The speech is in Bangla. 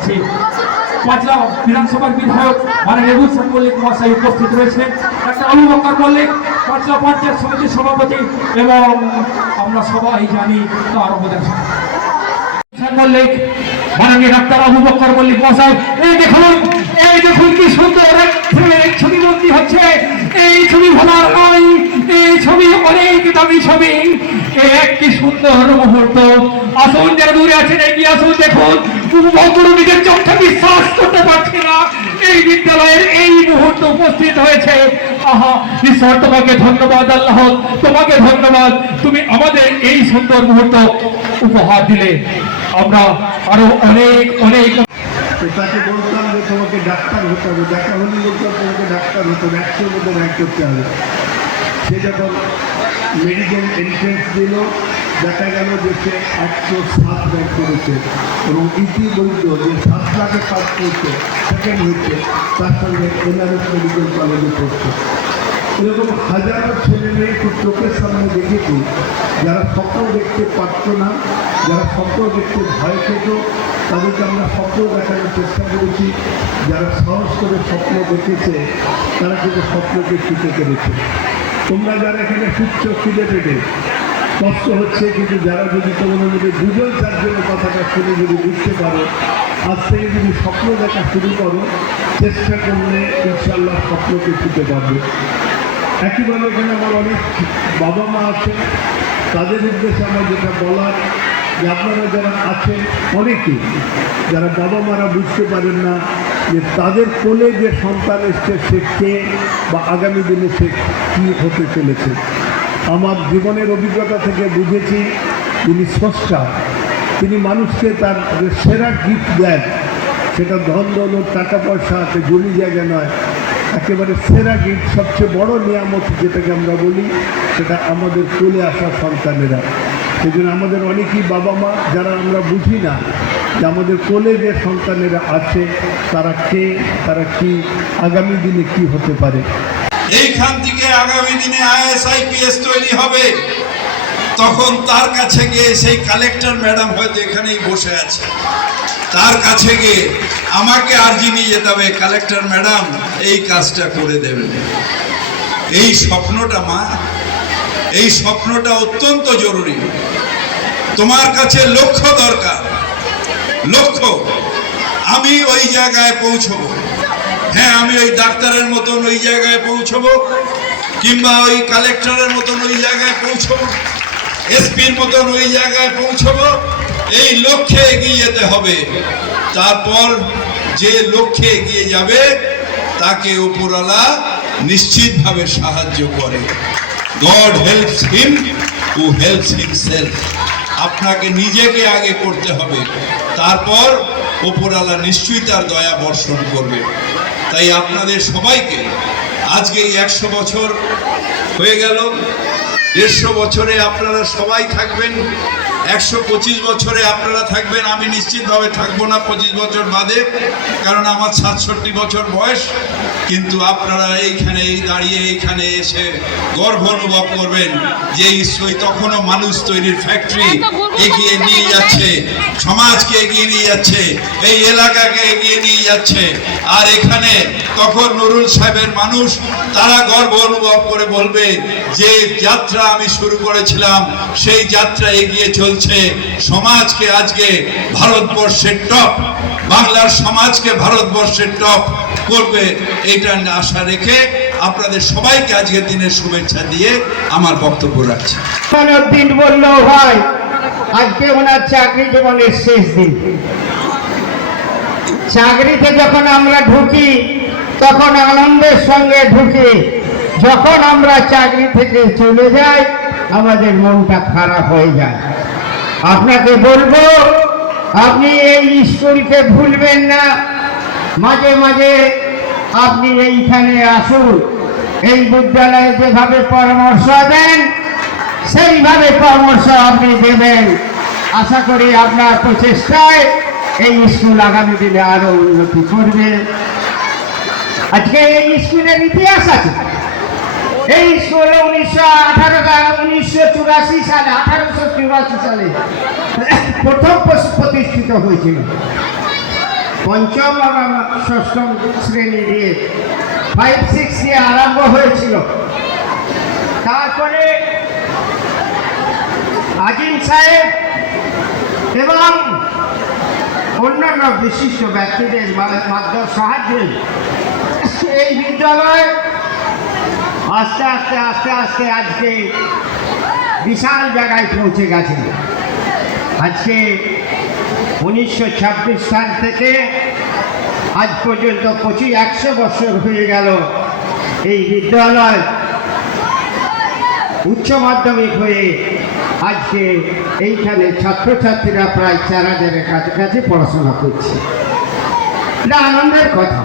আছে। পাঁচলা বিধানসভার বিধায়ক মানে রেবু সেন মল্লিক মহাশয় উপস্থিত রয়েছেন ডাক্তার আবু বকর মল্লিক পাঁচলা পঞ্চায়েত সমিতির সভাপতি এবং আমরা সবাই জানি তার অবদান মল্লিক, মাননীয় ডাক্তার আবু বকর মল্লিক মহাশয়, এই দেখুন এই দেখুন কি সুন্দর ছবি বন্দি হচ্ছে। এই ছবি নয় এই ছবি ছবি এ একটি সুন্দর মুহূর্ত। আসুন, যারা দূরে আছেন, এগিয়ে আসুন, দেখুন। উপভোগগুলো নিজের চোখে বিশ্বাস করতে পারছে না। এই বিদ্যালয়ের এই মুহূর্ত উপস্থিত হয়েছে। আহা ঈশ্বর তোমাকে ধন্যবাদ, আল্লাহ। তোমাকে ধন্যবাদ। তুমি আমাদের এই সুন্দর মুহূর্ত উপহার দিলে। আমরা আরও অনেক অনেক তাকে বলতাম যে তোমাকে ডাক্তার হতে হবে। দেখা হলে বলতাম তোমাকে ডাক্তার হতে হবে। একশোর মধ্যে র্যাঙ্ক করতে হবে। সে যখন মেডিকেল এন্ট্রেন্স দিল। দেখা গেল যে সে একশো সাত র্যাঙ্ক করেছে এবং ইতি বৈদ্য যে সাত লাখে পাস করছে সেকেন্ড হচ্ছে, তার সঙ্গে এনআরএস মেডিকেল কলেজে পড়ছে। এরকম হাজারো ছেলে মেয়ে খুব চোখের সামনে দেখেছি, যারা স্বপ্ন দেখতে পারত না, যারা স্বপ্ন দেখতে ভয় পেত, তাদেরকে আমরা স্বপ্ন দেখানোর চেষ্টা করেছি। যারা সাহস করে স্বপ্ন দেখেছে, তারা কিন্তু স্বপ্নকে ছুটে পেরেছে। তোমরা যারা এখানে সুচ্ছ খিদে পেটে কষ্ট হচ্ছে, কিন্তু যারা যদি তোমাদের মধ্যে দুজন চারজনের কথাটা শুনে যদি বুঝতে পারো, আজ থেকে যদি স্বপ্ন দেখা শুরু করো, চেষ্টা করলে ইনশাল্লাহ স্বপ্নকে ছুটে পারবে। একইভাবে এখানে আমার অনেক বাবা মা আছেন, তাদের উদ্দেশ্যে আমার যেটা বলার, যে আপনারা যারা আছেন অনেকেই যারা বাবা মারা বুঝতে পারেন না যে তাদের কোলে যে সন্তান এসছে, সে কে বা আগামী দিনে সে কী হতে চলেছে? আমার জীবনের অভিজ্ঞতা থেকে বুঝেছি, তিনি স্রষ্টা। তিনি মানুষকে তার যে সেরা গিফট দেন, সেটা ধন, দৌলত, টাকা পয়সা আছে, জমি জায়গা নয়, একেবারে সেরা গিফট সবচেয়ে বড় নিয়ামত যেটাকে আমরা বলি, সেটা আমাদের চলে আসা সন্তানেরা। সেই আমাদের অনেকেই বাবা মা যারা আমরা বুঝি না যে আমাদের কোলে যে সন্তানেরা আছে, তারা কে, তারা কি, আগামী দিনে কি হতে পারে? এইখান থেকে আগামী দিনে আইএস আইপিএস তৈরি হবে। তখন তার কাছে গিয়ে সেই কালেক্টর ম্যাডাম হয়তো এখানেই বসে আছে। তার কাছে গিয়ে আমাকে আর্জি নিয়ে যেতে হবে, কালেক্টর ম্যাডাম এই কাজটা করে দেবেন। এই স্বপ্নটা, মা, এই স্বপ্নটা অত্যন্ত জরুরি। তোমার কাছে লক্ষ্য দরকার। লক্ষ্য, আমি ওই জায়গায় পৌঁছবো। হ্যাঁ আমি ওই ডাক্তারের মতন ওই জায়গায় পৌঁছবো, কিংবা ওই কালেক্টরের মতন ওই জায়গায় পৌঁছবো, এসপির মতন ওই জায়গায় পৌঁছবো। এই লক্ষ্যে এগিয়ে যেতে হবে। তারপর যে লক্ষ্যে এগিয়ে যাবে, তাকে উপরওয়ালা নিশ্চিতভাবে সাহায্য করে। God helps him who helps himself আপনাকে নিজেকে আগে করতে হবে। তারপর ওপরওয়ালা নিশ্চয়ই তার দয়া বর্ষণ করবে। তাই আপনাদের সবাইকে আজকে এই একশো বছর হয়ে গেল। দেড়শো বছরে আপনারা সবাই থাকবেন। একশো পঁচিশ বছরে আপনারা থাকবেন আমি নিশ্চিতভাবে থাকব না পঁচিশ বছর বাদে কারণ আমার সাতষট্টি বছর বয়স। কিন্তু আপনারা এইখানে এই দাঁড়িয়ে এইখানে এসে গর্ব অনুভব করবেন যে ঈশ্বর তখনও মানুষ তৈরির ফ্যাক্টরি এগিয়ে নিয়ে যাচ্ছে। সমাজকে এগিয়ে নিয়ে যাচ্ছে এই এলাকাকে এগিয়ে নিয়ে যাচ্ছে। আর এখানে তখন নুরুল সাহেবের মানুষ তারা গর্ব অনুভব করে বলবে যে যাত্রা আমি শুরু করেছিলাম সেই যাত্রা এগিয়ে চলছে। সমাজকে আজকে ভারতবর্ষের টপ, বাংলার সমাজকে ভারতবর্ষের টপ করবে এইটা আশা রেখে আপনাদের সবাইকে আজকের দিনের শুভেচ্ছা দিয়ে আমার বক্তব্য রাখছি। দিন বলল, ভাই, আজকে ওনার চাকরি জীবনের শেষ দিন। চাকরিতে যখন আমরা ঢুকি, তখন আনন্দের সঙ্গে ঢুকি, যখন আমরা চাকরি থেকে চলে যাই, আমাদের মনটা খারাপ হয়ে যায়। আপনাকে বলব, আপনি এই স্কুলকে ভুলবেন না। মাঝে মাঝে আপনি এইখানে আসুন। এই বিদ্যালয়ে যেভাবে পরামর্শ দেন, সেইভাবে পরামর্শ আপনি দেবেন। আশা করি আপনার প্রচেষ্টায় এই স্কুল আগামী দিনে আরও উন্নতি করবে। আজকে এই স্কুলের ইতিহাস আছে। এই স্কুল উনিশশো আঠারো উনিশশো চুরাশি সালে, আঠারোশো চুরাশি সালে প্রথম প্রতিষ্ঠিত হয়েছিল। পঞ্চম এবং ষষ্ঠম শ্রেণি দিয়ে ফাইভ সিক্স দিয়ে আরম্ভ হয়েছিল। তারপরে আজিম সাহেব এবং অন্যান্য বিশিষ্ট ব্যক্তিদের সাহায্যে এই বিদ্যালয় আস্তে আস্তে আস্তে আস্তে আজকে বিশাল জায়গায় পৌঁছে গেছে। আজকে উনিশশো ছাব্বিশ সাল থেকে আজ পর্যন্ত পঁচিশ, একশো বছর হয়ে গেল এই বিদ্যালয় উচ্চ মাধ্যমিক হয়ে আজকে এইখানে ছাত্রছাত্রীরা প্রায় চার হাজারের কাছাকাছি পড়াশোনা করছে। এটা আনন্দের কথা।